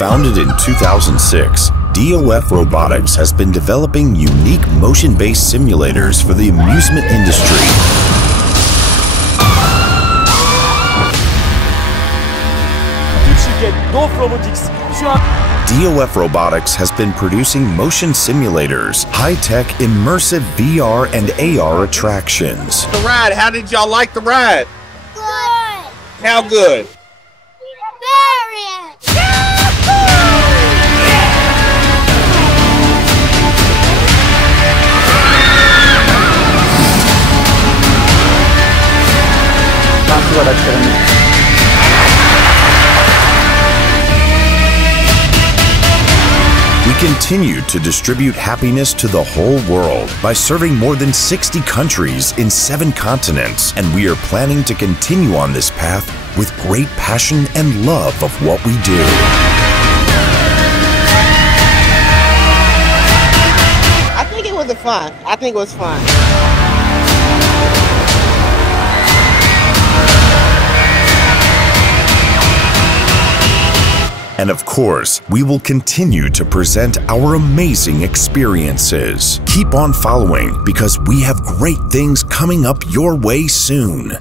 Founded in 2006, DOF Robotics has been developing unique motion-based simulators for the amusement industry. DOF Robotics. DOF Robotics has been producing motion simulators, high-tech immersive VR and AR attractions. The ride, how did y'all like the ride? Good. How good? Very. We continue to distribute happiness to the whole world by serving more than 60 countries in 7 continents, and we are planning to continue on this path with great passion and love of what we do. I think it was fun. I think it was fun. And of course, we will continue to present our amazing experiences. Keep on following because we have great things coming up your way soon.